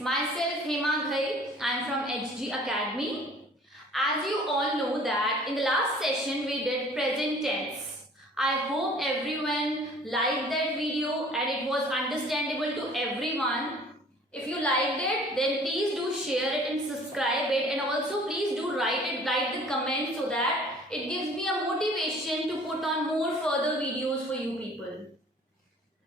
myself Hema Ghai. I am from HG Academy. As you all know that in the last session we did present tense. I hope everyone liked that video and it was understandable to everyone. If you liked it, then please do share it and subscribe it, and also please do write the comment so that it gives me a motivation to put on more further videos for you people.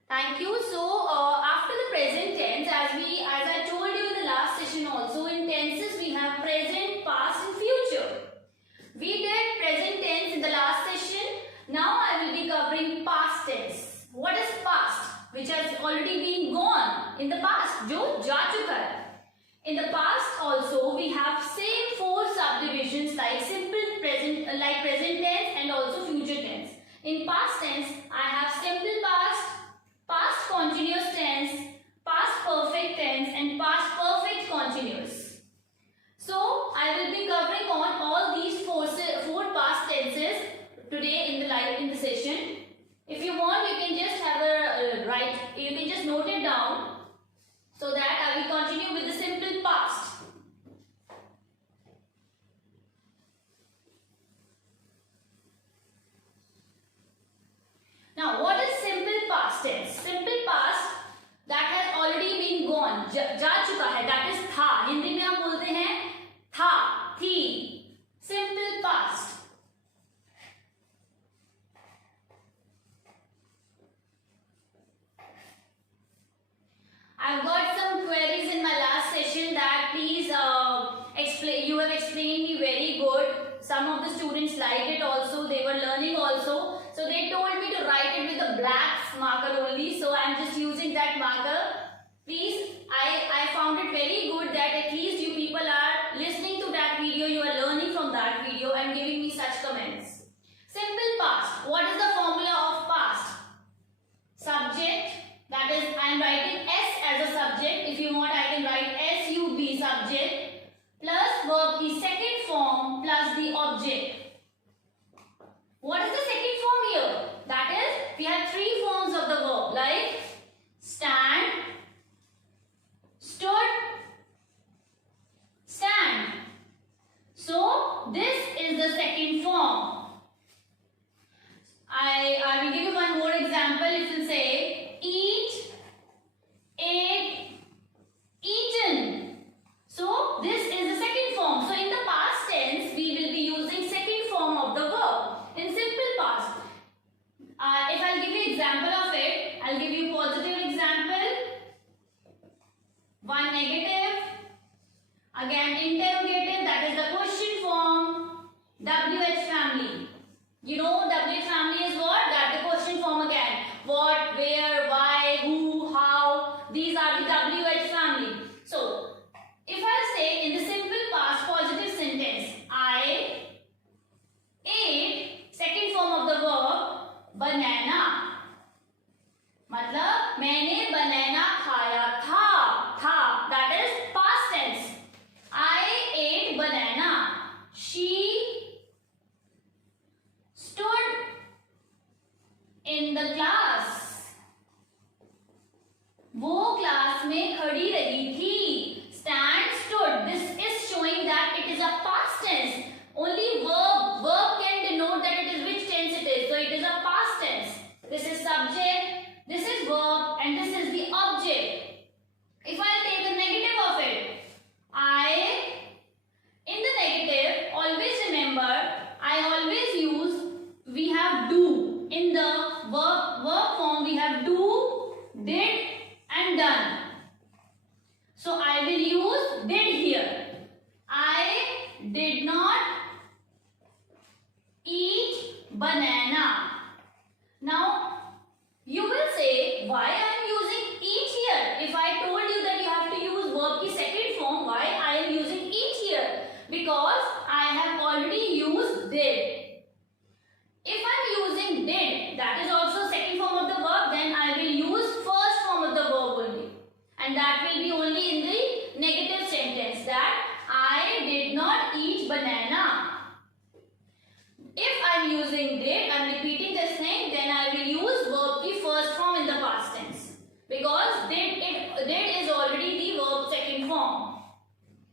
Thank you. So after the present tense, as I told you in the last session also, in tenses we have present, past and future. We did present tense in the last session. Now I will be covering past tense. What is past? Which has already been gone in the past, जो जा चुका है. In the past also we have same 4 subdivisions like simple present, present tense and also future tense. In past tense I have simple past, past continuous tense, past perfect tense and past perfect continuous. So I will be covering on all these four past tenses today in the session. If you want, you can just have you can just note it down so that I will continue with the simple past. Now, what is simple past tense? Simple past that has already been gone, जा चुका है, that is था. हिंदी में हम बोलते हैं था, थी. Simple past. I've got some queries in my last session that please explain. You have explained me very good. Some of the students liked it also. They were learning also. So they told me to write it with a black marker only. So I'm just using that marker. Please, I found it very good that at least you people are listening to that video. You are learning from that video and giving me such comments. Simple past. What is the formula of past? Subject. That is, I am writing S as a subject. If you want, I can write SUB subject plus verb the second form plus the object. What is the second form here? That is, we have 3 forms of the verb like stand, stood, stand. So this is the second form. I will give you one more example. It will say eat, ate, eaten. So this is the second form. So in the past tense, we will be using second form of the verb. In simple past, if I'll give you example of it, I'll give you positive example, one negative, again interrogative, that is the question form, WH family. You know WH family is what? That the question form again. What, where, why, who, how. These are the WH family. So, if I say in the simple past positive sentence, I ate, second form of the verb, banana. मतलब मैंने banana खाया था. That is past tense. I ate banana. She stood in the class. वो class में खड़ी रही थी. Stand, stood. This is showing that it is a past tense. Only verb can denote that it is which tense it is. So it is a past tense. This is subject, this is verb, and this is the object. If I take the negative of it, in the negative, always remember, I always use, we have do. In the verb form, we have do, did, and done. So I will use did here. I did not eat banana. Now you will say, why I am using eat here? If I told you that you have to use verb की second form, why I am using eat here? Because I have already used did. If I am using did, that is also second form of the verb, then I will use first form of the verb only. And that will be only in the negative sentence, that I did not eat banana. If I am using did, I am repeating this thing, then I will use verb the first form in the past tense. Because did is already the verb second form.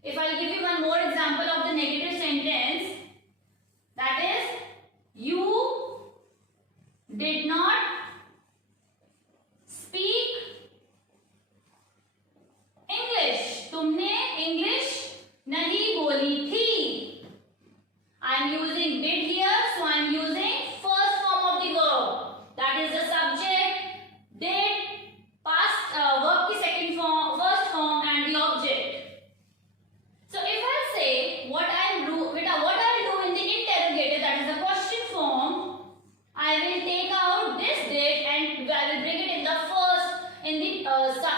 If I give you one more example of the negative sentence, that is, you did not speak English. तुमने English नहीं बोली थी. I am using did here, so I am using first form of the verb. That is the subject, did, past verb की second form, first form, and the object. So if I say what I will do in the interrogative, that is the question form, I will take out this did and I will bring it in the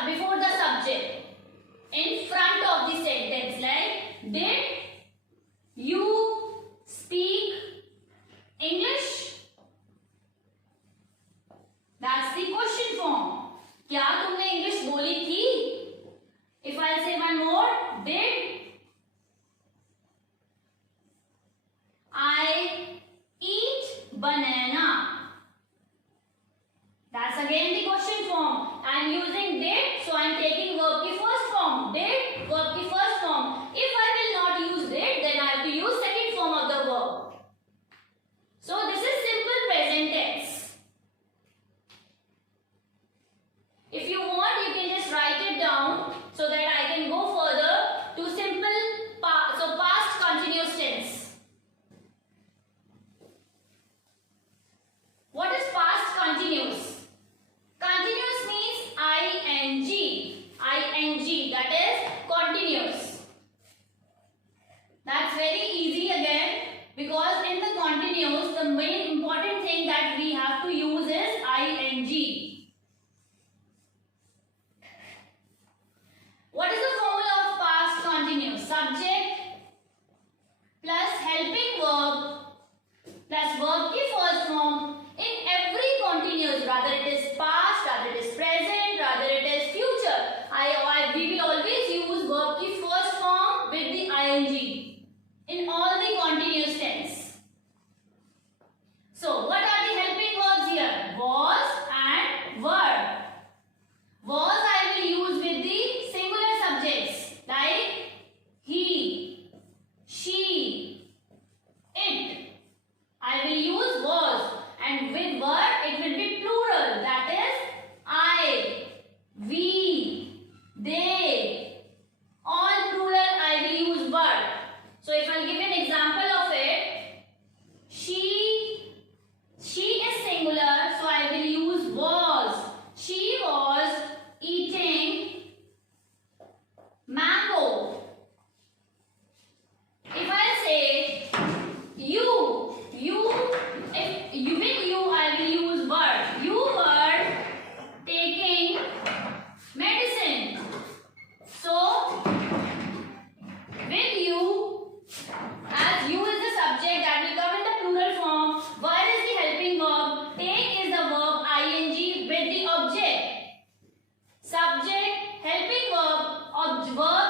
before the subject, in front of the sentence, like did you speak English? That's the question form. क्या तुमने English बोली थी? If I say one more, did I eat banana? That's again the question form. I am using did, so I am taking verb की first form. Did, verb की first form. If I will not use did, then I have to use second form of the verb. So this is simple present tense. If you want, you can just write it down so that I can go further to simple past continuous tense. What is past continuous? Continuous means ing, that is continuous. That's very easy again, because in the continuous, the main important thing that we have to use is ing. What is the formula of past continuous? Subject plus helping verb plus verb की first form. In every continuous, rather it is past, rather it is present, rather it is future, we will always use verb की first form with the ing in all the continuous tense. So what are the helping verbs here? Was and were. Was I will use with the singular subjects like he, she, it. I will use was, and with were it will be plural, that is I, we, they, all plural I will use were. So if I give an example of it, she is singular, so I will use was. She was eating mango. If I say you, with you I will use were. You were taking medicine. So with you, as you is the subject, that will come in the plural form. Were is the helping verb. Take is the verb ing with the object. Subject, helping verb, verb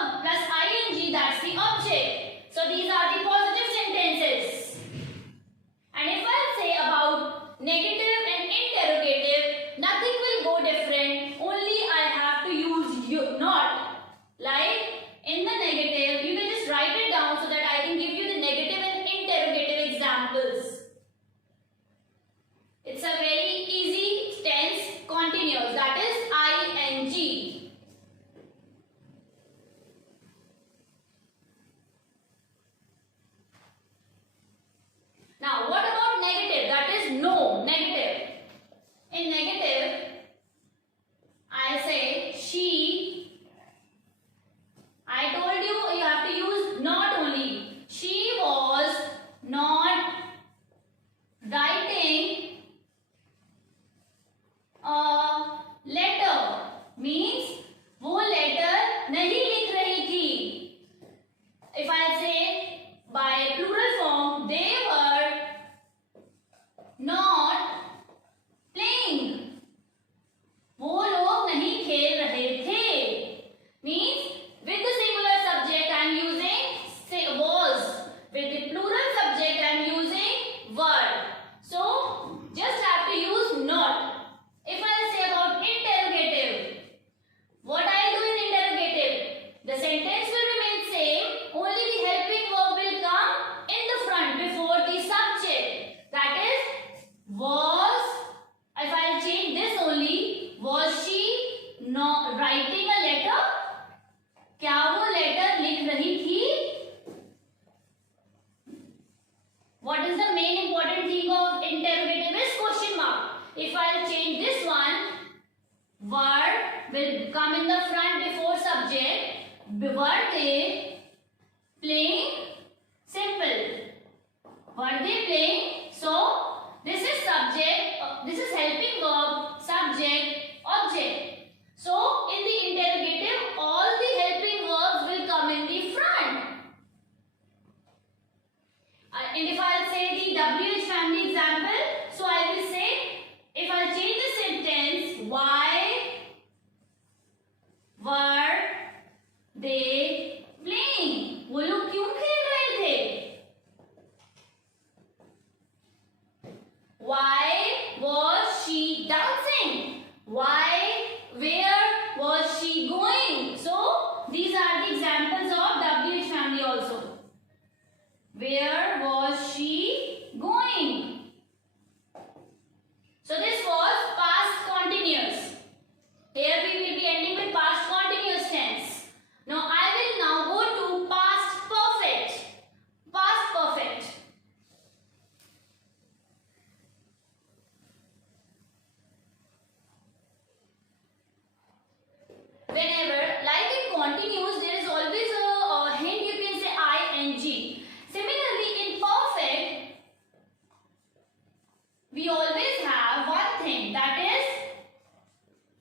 क्या वो letter लिख रही थी? What is the main important thing of interrogative is question mark. If I'll change this one, were will come in the front before subject. Were they playing? Simple. Were they playing? So this is subject. This is helping verb, subject, object. So in the interrogative, all the helping verbs will come in the front. And if I'll say the WH family example, so I will say, if I'll change the sentence, why were they playing? वो लोग क्यों खेल रहे थे? Why was she dancing? Where was she going? So these are the examples of WH family also. Where was she going? So this was past continuous. Here we will be ending with past continuous tense. Now I will now go to past perfect. Past perfect. Whenever, like in continuous, there is always a hint, you can say ing. Similarly, in perfect, we always have one thing, that is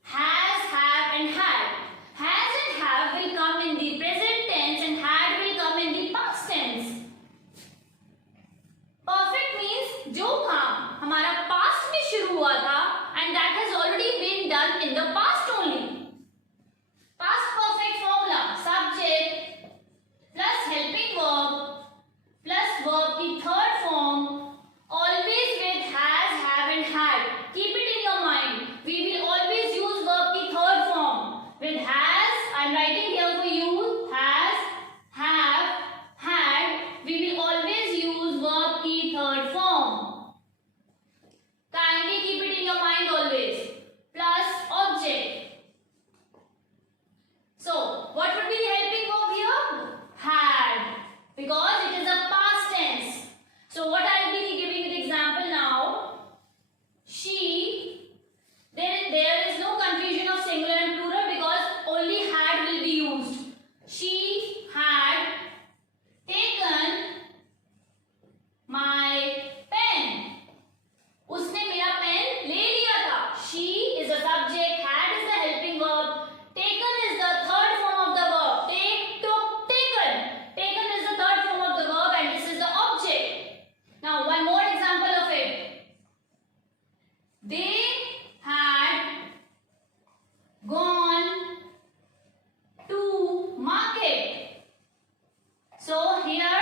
has, have and had. Has and have will come in the present tense and had will come in the past tense. Perfect means जो काम हमारा past में शुरू हुआ था and that has already been done in the past only. Past perfect formula, subject plus helping verb plus verb की third form, always with has, have and had. Keep it in your mind. We will always use verb की third form. With has, I am writing here for you, has, have, had. We will always use verb की third form. Kindly keep it in your mind always. Plus object. So, what would be the helping verb here? Had. Because it is a past tense. So, what I will be giving you the example now. She, there is no confusion of singular and plural because only had will be used. She had taken my pen. उसने मेरा pen ले लिया था. She is a subject, had is the helping verb, taken is the third form of the verb. Take, took, taken. Taken is the third form of the verb and this is the object. Now one more example of it. They had gone to market. So here,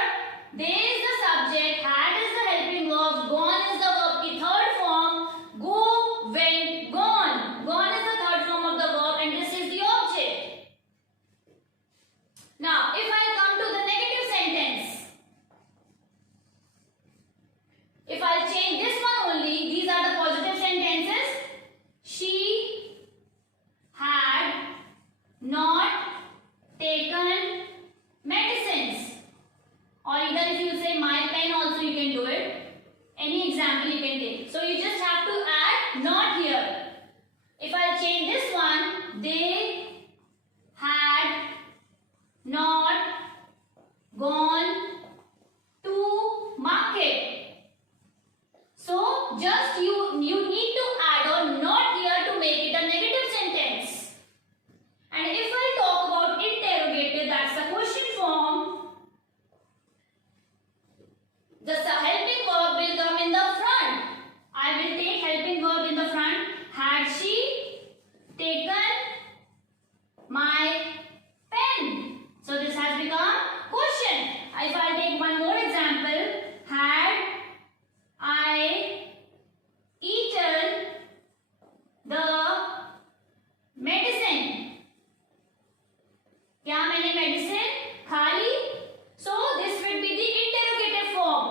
they is the subject, had is the helping verb, gone is the verb की third form, go, went, gone. Gone is the third form of the verb and this is the object. Now, if I come to the negative sentence, if I change this one only, these are the positive sentences. She had not taken medicines. Or either if you say my pen also you can do it. Any example you can take. So you just have to add not here. If I change this one, they had not gone to market. So just you need to add on not here to make it a negative sentence. And if I talk about interrogative, that's the question form. The helping verb will come in the front. I will take helping verb in the front. Had she taken my pen? So this has become question. If I take one more example, had I eaten the medicine? क्या मैंने medicine खा ली? So this will be the interrogative form.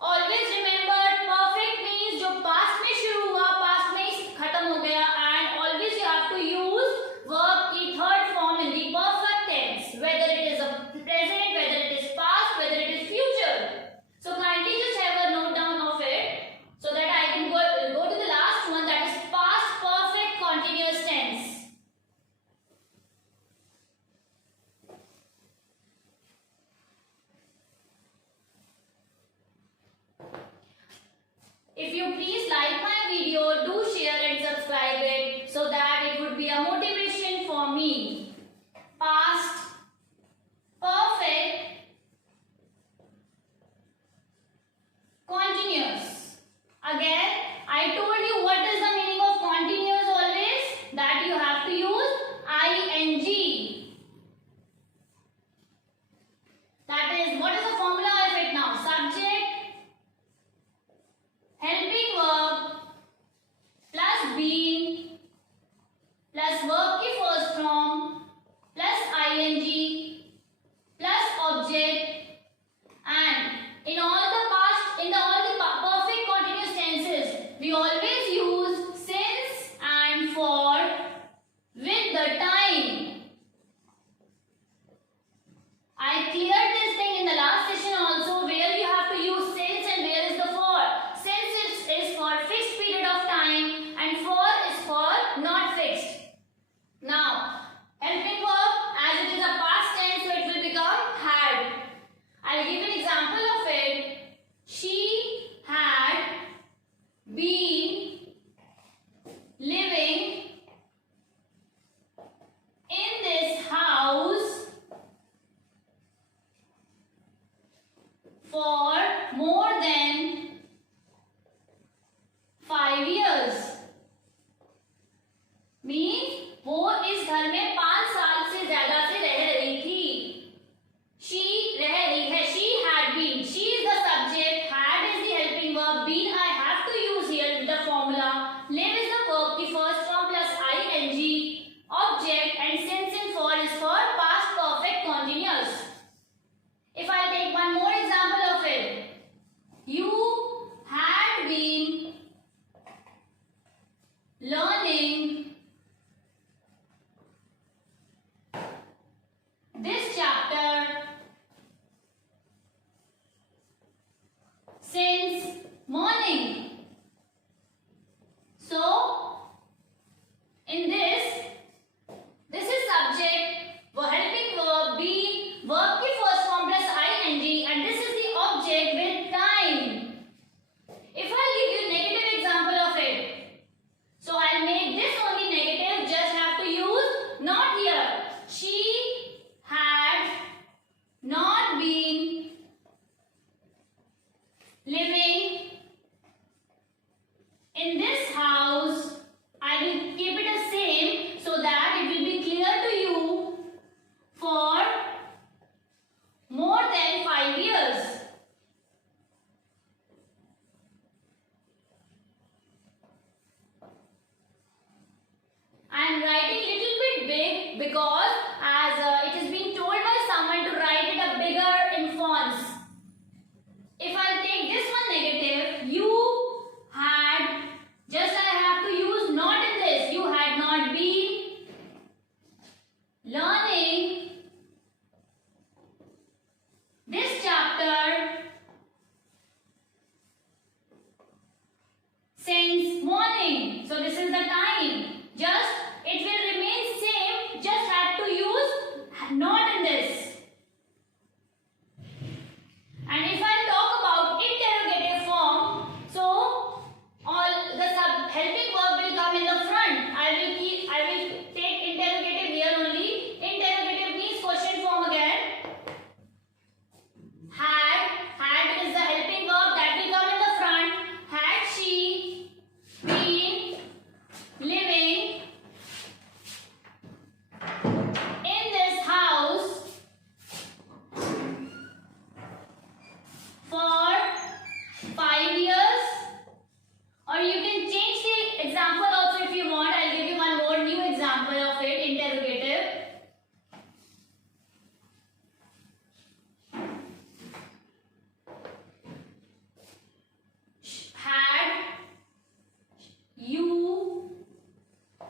Always remember, perfect means जो past में शुरू हुआ, past में ही खत्म हो गया, and always you have to use verb की third form in the perfect if you please like my video, do share and subscribe it so that it would be a motivation for me. Past perfect continuous. Again, I told you what is the meaning of continuous always, that you have to use ing. That is, what is the formula of it now? Subject, helping verb plus been plus verb ki first form plus ing plus object, and in all the perfect continuous tenses we always use since and for with the time. I cleared this thing in the last session also, where you have to use since and where is the for. Since is for fixed period of time and for is for not fixed. Now, helping verb, as it is a past tense, so it will become had. I'll give an example of it. She had been living in this house for more than 5 years. Means वो इस घर में 5 साल से ज्यादा से रह रही थी. She रह रही है. She had been. She is the subject. Had is the helping verb. Been I have to use here with the formula. Live is the verb की first form plus ing. Object and since and for is for past perfect continuous. If I take one more example of it. You had been learning this chapter since morning. So, in this is subject, वो helping verb, be verb की first form plus ing, and this is the object with time. If I give you negative example of it, so I'll make this only negative, just have to use not here. She had not been living in this house. I will keep it the same so that it will be clear to you, for more than 5 years. I am writing little bit big because as it has been told by someone to write it a bigger in fonts. If I take this one negative, you had, just I have to use not in this. You had not been learning this chapter since morning. So this is the time. Just it will remain same. Just had to use not in this. And if I talk about interrogative form, so all the helping verb will come in the front. I will take interrogative here only. Interrogative means question form again. Had is the helping verb that will come in the front. Had she been living in this house for 5 years? Or you can change the example also if you want. I'll give you one more new example of it, interrogative. Had you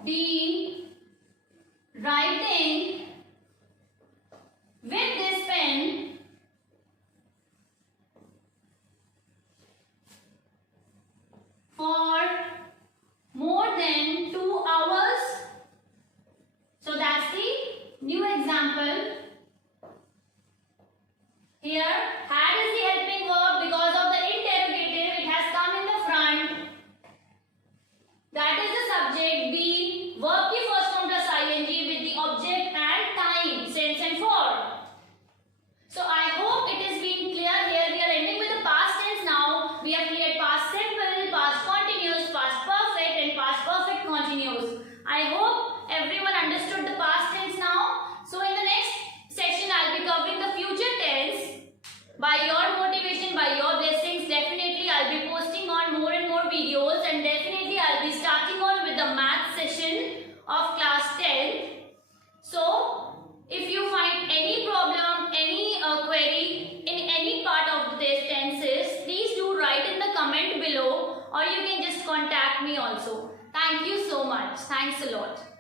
been writing with this pen for more than 2 hours? So that's the new example. Here, had is the helping verb. Because of the interrogative, it has come in the front. videos, and definitely I'll be starting on with the math session of class 10. So if you find any problem, any query in any part of these tenses, please do write in the comment below, or you can just contact me also. Thank you so much. Thanks a lot.